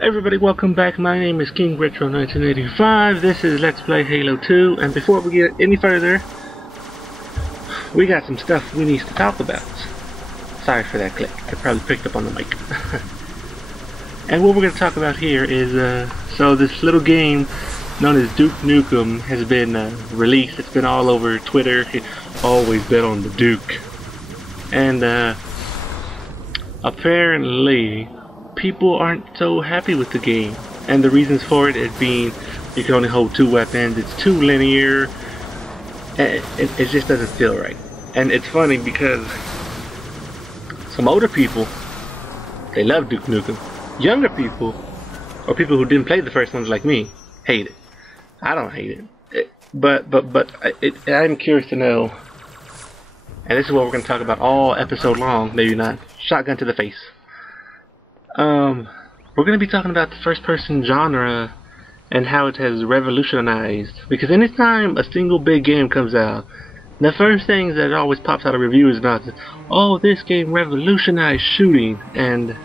Everybody, welcome back. My name is King Retro 1985. This is Let's Play Halo 2, and before we get any further, we got some stuff we need to talk about. Sorry for that click. I probably picked up on the mic. And what we're going to talk about here is, so this little game known as Duke Nukem has been released. It's been all over Twitter. It's always been on the Duke. And apparently people aren't so happy with the game, and the reasons for it is being you can only hold 2 weapons, it's too linear, and it just doesn't feel right. And it's funny because some older people, they love Duke Nukem. Younger people, or people who didn't play the first ones like me, hate it. I don't hate it, but I'm curious to know, and this is what we're going to talk about all episode long, maybe not. Shotgun to the face. We're going to be talking about the first-person genre and how it has revolutionized. Because anytime a single big game comes out, the first thing that always pops out of reviews about is, oh, this game revolutionized shooting. And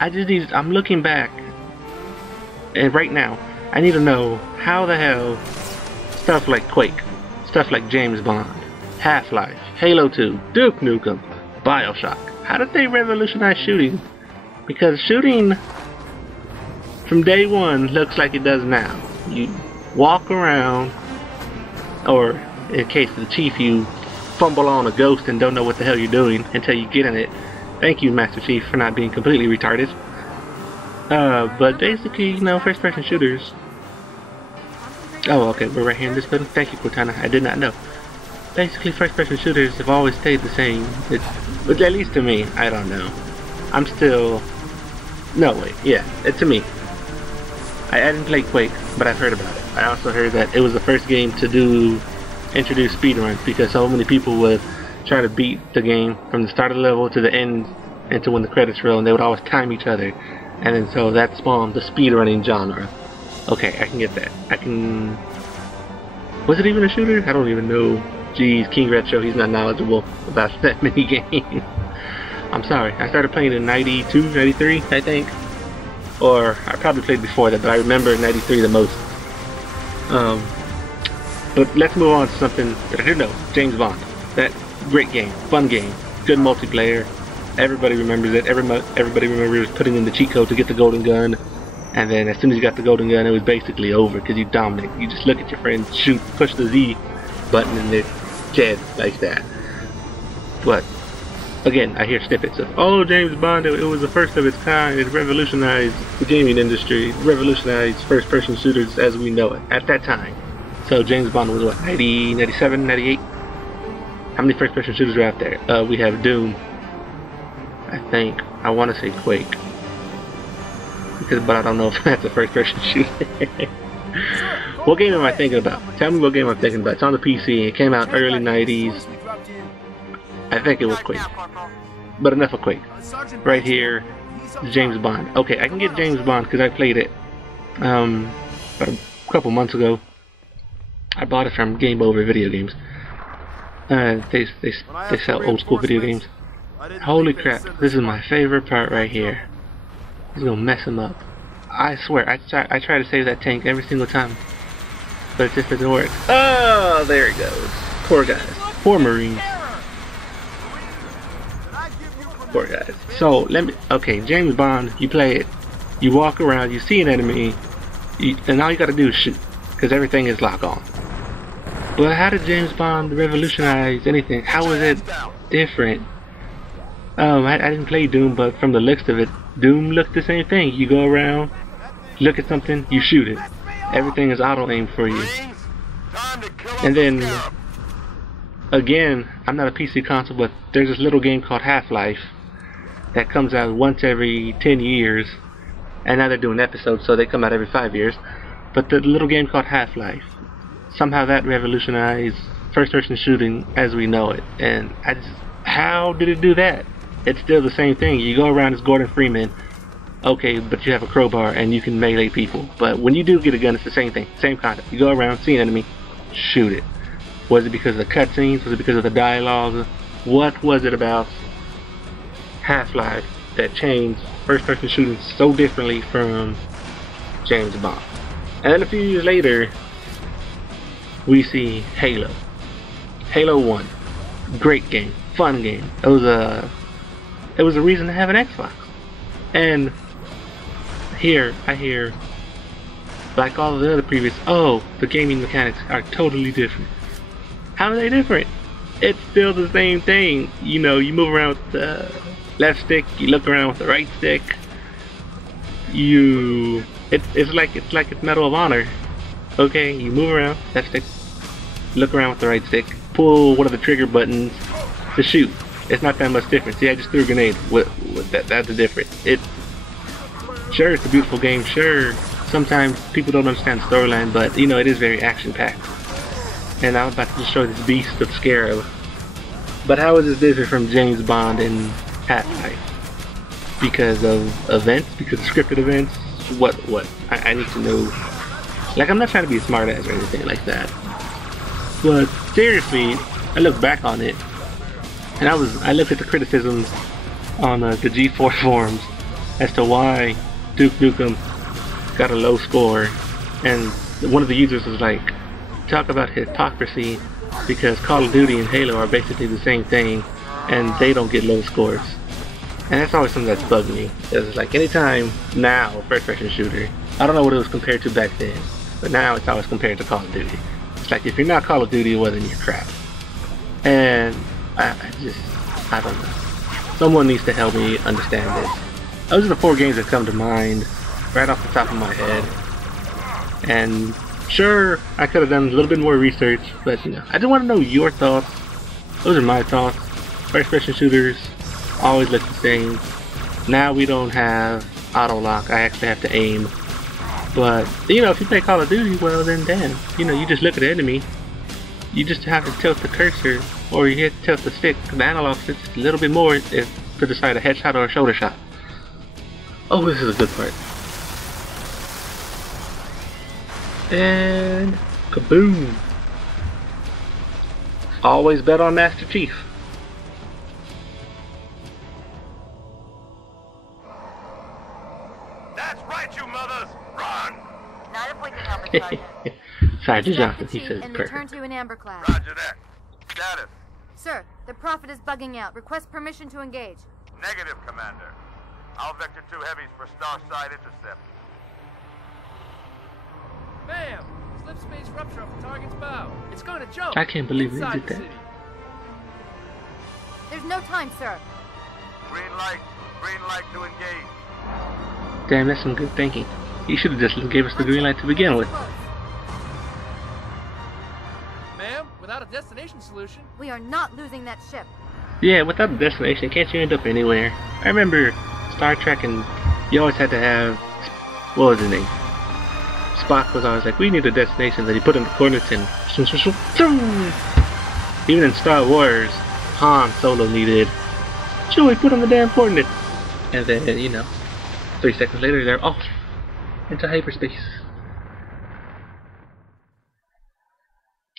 I'm looking back, and right now, I need to know how the hell stuff like Quake, stuff like James Bond, Half-Life, Halo 2, Duke Nukem, Bioshock, how did they revolutionize shooting? Because shooting from day one looks like it does now. You walk around, or in case of the Chief, you fumble on a ghost and don't know what the hell you're doing until you get in it. Thank you, Master Chief, for not being completely retarded. But basically, you know, first-person shooters. Oh, okay, we're right here in this building. Thank you, Cortana. I did not know. Basically, first-person shooters have always stayed the same. But at least to me, I don't know. I'm still... No, wait, yeah, to me. I didn't play Quake, but I've heard about it. I also heard that it was the first game to introduce speedruns, because so many people would try to beat the game from the start of the level to the end, and to when the credits roll, and they would always time each other. And then so that spawned the speedrunning genre. Okay, I can get that. I can... Was it even a shooter? I don't even know. Jeez, King Retro, he's not knowledgeable about that many games. I'm sorry, I started playing in 92, 93, I think. Or, I probably played before that, but I remember 93 the most. But let's move on to something that I do know. James Bond. That great game, fun game, good multiplayer. Everybody remembers it. Everybody remembers putting in the cheat code to get the golden gun. And then as soon as you got the golden gun, it was basically over because you dominate. You just look at your friend, shoot, push the Z button, and they're dead like that. But again, I hear snippets of, oh, James Bond, it was the first of its kind, it revolutionized the gaming industry, revolutionized first-person shooters as we know it, at that time. So James Bond was what, 90, 97, 98? How many first-person shooters are out there? We have Doom, I think, I want to say Quake, but I don't know if that's a first-person shooter. What game am I thinking about? Tell me what game I'm thinking about. It's on the PC, it came out early 90s. I think it was Quake. But enough of Quake. Right here, James Bond. Okay, I can get James Bond because I played it about a couple months ago. I bought it from Game Over Video Games. They sell old school video games. Holy crap, this is my favorite part right here. It's gonna mess him up. I swear, I try to save that tank every single time, but it just doesn't work. Oh, there it goes. Poor guys. Poor Marines. Poor guys. So okay, James Bond, you play it, you walk around, you see an enemy, and all you gotta do is shoot, because everything is locked on. But how did James Bond revolutionize anything? How was it different? I didn't play Doom, but from the looks of it, Doom looked the same thing. You go around, look at something, you shoot it. Everything is auto-aim for you. And then, again, I'm not a PC console, but there's this little game called Half-Life that comes out once every 10 years, and now they're doing episodes, so they come out every 5 years. But the little game called Half-Life, somehow that revolutionized first-person shooting as we know it. And how did it do that? It's still the same thing. You go around as Gordon Freeman, okay, but you have a crowbar and you can melee people. But when you do get a gun, it's the same thing, same concept. You go around, see an enemy, shoot it. Was it because of the cutscenes? Was it because of the dialogue? What was it about Half-Life that changed first-person shooting so differently from James Bond. And then a few years later, we see Halo. Halo 1. Great game. Fun game. It was a reason to have an Xbox. And here, I hear, like all of the other previous, oh, the gaming mechanics are totally different. How are they different? It's still the same thing. You know, you move around with the left stick, you look around with the right stick. It's like Medal of Honor. Okay, you move around, left stick, look around with the right stick, pull one of the trigger buttons to shoot. It's not that much different. See, I just threw a grenade. That's the difference. Sure, it's a beautiful game. Sure, sometimes people don't understand the storyline, but you know, it is very action-packed. And I'm about to destroy this beast of Scarab. But how is this different from James Bond and Half-Life? Because of events? Because of scripted events? What? I need to know. Like, I'm not trying to be a smartass or anything like that. But seriously, I look back on it, and I looked at the criticisms on the G4 forums as to why Duke Nukem got a low score, and one of the users was like, talk about hypocrisy, because Call of Duty and Halo are basically the same thing, and they don't get low scores. And that's always something that's bugged me. It's like anytime now, first-person shooter, I don't know what it was compared to back then, but now it's always compared to Call of Duty. It's like if you're not Call of Duty, well then you're crap. And I don't know. Someone needs to help me understand this. Those are the 4 games that come to mind right off the top of my head. And sure, I could have done a little bit more research, but you know, I just want to know your thoughts. Those are my thoughts. First-person shooters always look the same. Now we don't have auto lock. I actually have to aim. But you know, if you play Call of Duty, well then damn, you know, you just look at the enemy. You just have to tilt the cursor, or you have to tilt the stick, the analog stick, just a little bit more to decide a headshot or a shoulder shot. Oh, this is a good part. And kaboom! Always bet on Master Chief. That's right, you mothers! Run! Not if we can help it, Sergeant. Sergeant Johnson, he says and perfect. return to an amber class. Roger that. Status. Sir, the Prophet is bugging out. Request permission to engage. Negative, Commander. I'll vector 2 heavies for Starside intercept. Bam! Slip space rupture off the target's bow. It's going to jump. I can't believe they inside did the that. city. There's no time, sir. Green light to engage. Damn, that's some good thinking. He should have just gave us the green light to begin with. Ma'am, without a destination solution. We are not losing that ship. Yeah, without a destination, can't you end up anywhere? I remember Star Trek, and you always had to have, what was his name? Spock was always like, we need a destination, that he put in the coordinates and even in Star Wars, Han Solo needed, Chewie, put on the damn coordinates. And then, you know, 3 seconds later, they're off into hyperspace.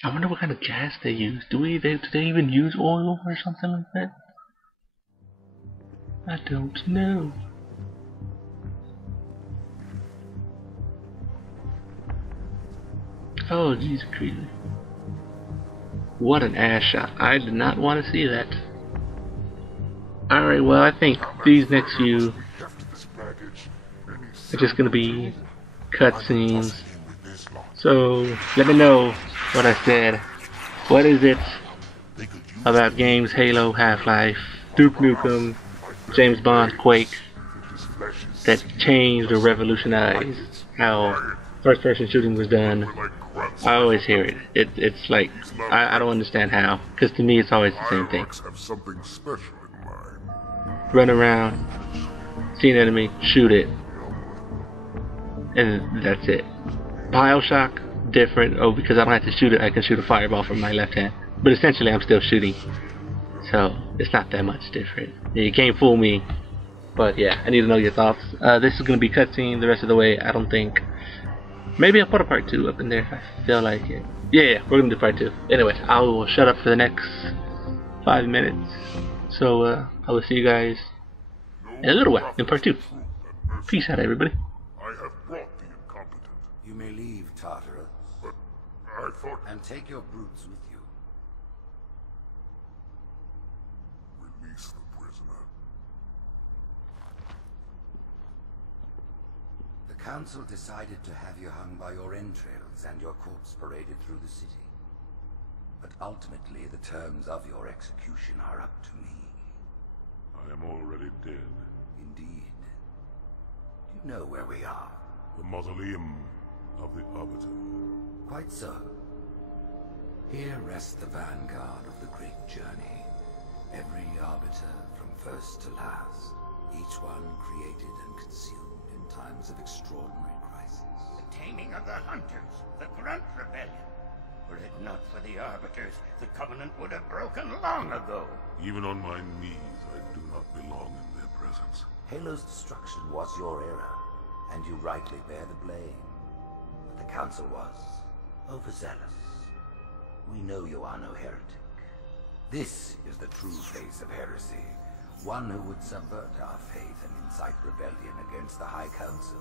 I wonder what kind of gas they use. Do they even use oil or something like that? I don't know. Oh, Jesus Christ. What an ass shot. I did not want to see that. Alright, well, I think these next few are just going to be cutscenes. So, let me know what I said. What is it about games, Halo, Half-Life, Duke Nukem, James Bond, Quake, that changed or revolutionized how first-person shooting was done? I always hear it. It's like, I don't understand how, because to me it's always the same thing. Run around, see an enemy, shoot it, and that's it. BioShock, different. Oh, because I don't have to shoot it, I can shoot a fireball from my left hand. But essentially I'm still shooting, so it's not that much different. You can't fool me. But yeah, I need to know your thoughts. This is going to be cutscene the rest of the way. I don't think. Maybe I'll put a part 2 up in there if I feel like it. Yeah, we're going to do part 2. Anyway, I will shut up for the next 5 minutes. So I will see you guys in a little while in part 2. Peace out, everybody. I have brought the incompetent. You may leave, Tartarus. But I thought... And take your brutes with you. Release the prisoner. The council decided to have you hung by your entrails and your corpse paraded through the city. But ultimately, the terms of your execution are up to me. I am already dead. Indeed. Do you know where we are? The mausoleum of the Arbiter. Quite so. Here rests the vanguard of the great journey. Every Arbiter from first to last. Each one created and consumed in times of extraordinary crisis. The taming of the Hunters, the Grunt Rebellion. Were it not for the Arbiters, the Covenant would have broken long ago. Even on my knees, I do not belong in their presence. Halo's destruction was your error, and you rightly bear the blame. But the Council was overzealous. We know you are no heretic. This is the true face of heresy. One who would subvert our faith and incite rebellion against the High Council.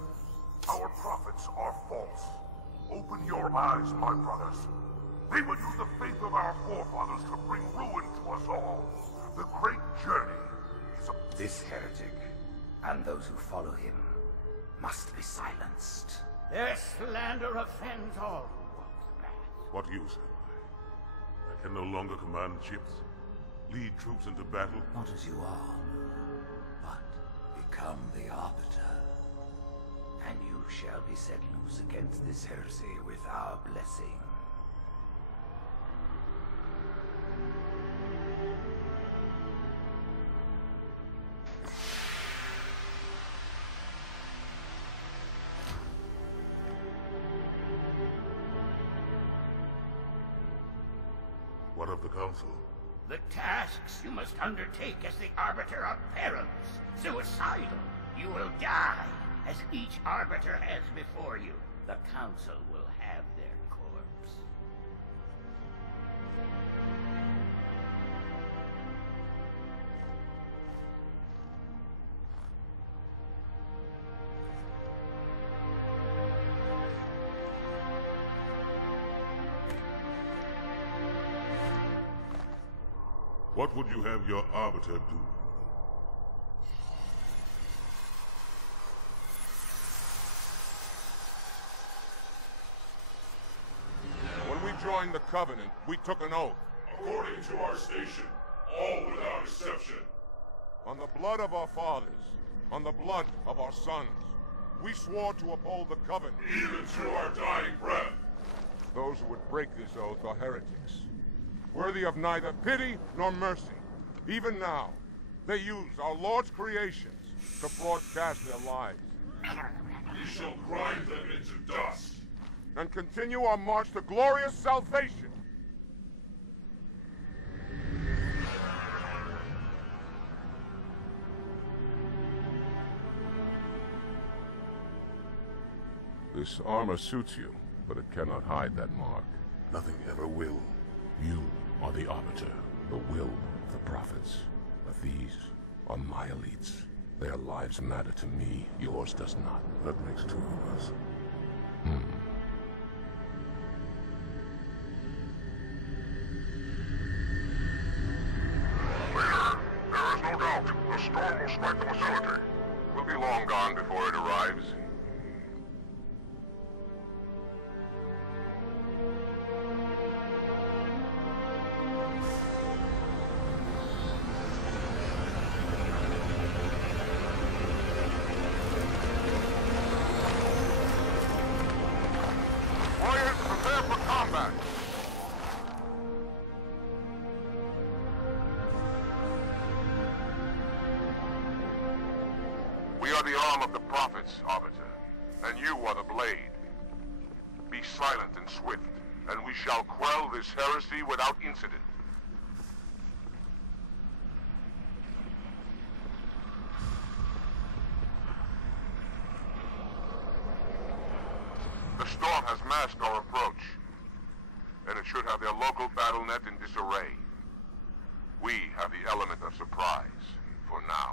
Our prophets are false. Open your eyes, my brothers. They will use the faith of our forefathers to bring ruin to us all. The great journey is a... This heretic, and those who follow him, must be silenced. Their slander offends all who walk the path. What use am I? I can no longer command ships, lead troops into battle. Not as you are, but become the Arbiter. And you shall be set loose against this heresy with our blessing. What of the Council? The tasks you must undertake as the Arbiter are perilous, suicidal. You will die, as each Arbiter has before you. The Council will have their corpse. What would you have your Arbiter do? When we joined the Covenant, we took an oath. According to our station, all without exception. On the blood of our fathers, on the blood of our sons, we swore to uphold the Covenant. Even to our dying breath. Those who would break this oath are heretics, worthy of neither pity nor mercy. Even now, they use our Lord's creations to broadcast their lies. We shall grind them into dust. And continue our march to glorious salvation. This armor suits you, but it cannot hide that mark. Nothing ever will. You are the Arbiter, the will of the prophets. But these are my elites. Their lives matter to me, yours does not. That makes two of us. Leader, there is no doubt the storm will strike the facility. We'll be long gone before it arrives. Warriors, prepare for combat! We are the arm of the prophets, Arbiter, and you are the blade. Be silent and swift, and we shall quell this heresy without incident. The storm has masked our approach, and it should have their local battle net in disarray. We have the element of surprise, for now.